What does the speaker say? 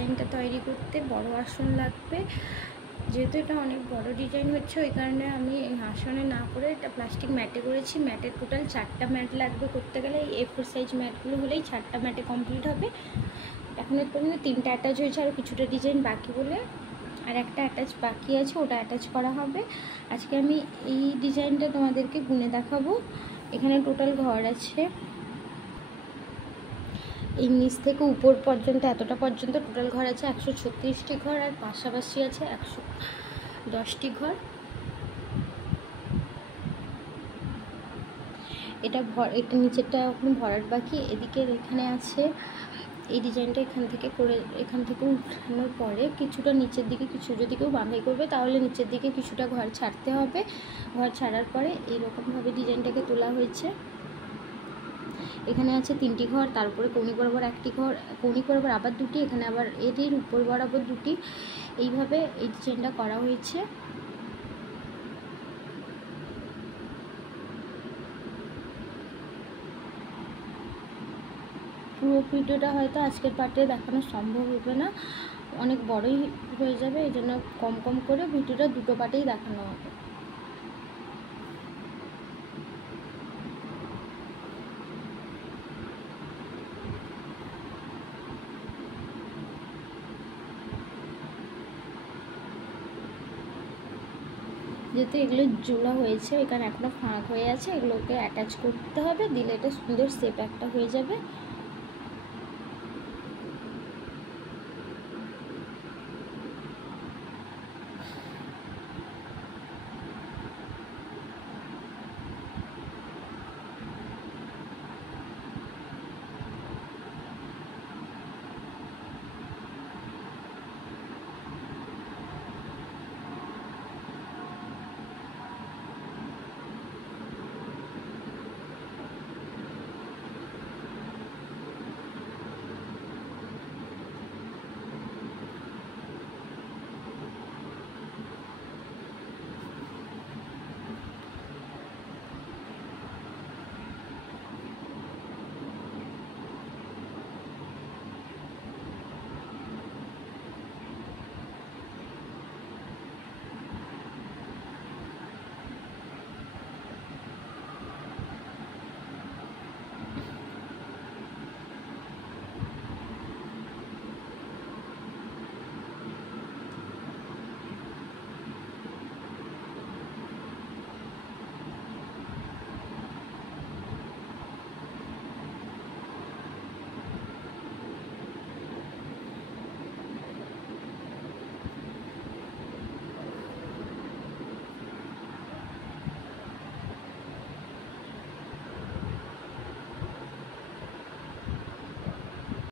ডিজাইনটা তৈরি করতে বড় আসন লাগবে। যেহেতু এটা অনেক বড় ডিজাইন হচ্ছে, ওই কারণে আমি আসনে না করে এটা প্লাস্টিক ম্যাটে করেছি। ম্যাটের টোটাল 4টা ম্যাট লাগবে করতে গেলে। এই A4 সাইজ ম্যাটগুলো হলেই 4টা ম্যাটে কমপ্লিট হবে। এখন এর পর্যন্ত 3টা অ্যাটাচ হয়েছে, আর কিছুটা ডিজাইন বাকি বলে আর একটা অ্যাটাচ বাকি আছে, ওটা অ্যাটাচ করা হবে। আজকে আমি এই ডিজাইনটা তোমাদেরকে গুনে দেখাবো। এখানে টোটাল ঘর আছে, এই নিচ থেকে উপর পর্যন্ত এতটা পর্যন্ত টোটাল ঘর আছে 136টি ঘর, আর পাশাপাশি আছে 110টি ঘর। এটা নিচেরটা এখন ভরাট বাকি। এদিকে এখানে আছে এই ডিজাইনটা এখান থেকে উঠানোর পরে কিছুটা নিচের দিকে, কিছু যদি কেউ বাঁধাই করবে তাহলে নিচের দিকে কিছুটা ঘর ছাড়তে হবে। ঘর ছাড়ার পরে এইরকমভাবে ডিজাইনটাকে তোলা হয়েছে। এখানে আছে 3টি ঘর, তার উপরে কৌণিক বরাবর 1টি ঘর, কৌণিক বরাবর আবার 2টি, এখানে আবার এটির উপর বরাবর 2টি। এইভাবে এই ডিজাইনটা করা হয়েছে। পুরো ভিডিওটা হয়তো আজকের পার্টে দেখানো সম্ভব হবে না, অনেক বড়ই হয়ে যাবে, এই জন্য কম কম করে ভিডিওটা দুটো পার্টেই দেখানো হবে। যেহেতু এগুলো জোড়া হয়েছে, এখানে এখনও ফাঁক হয়ে আছে, এগুলোকে অ্যাটাচ করতে হবে, দিলে এটা সুন্দর শেপ একটা হয়ে যাবে।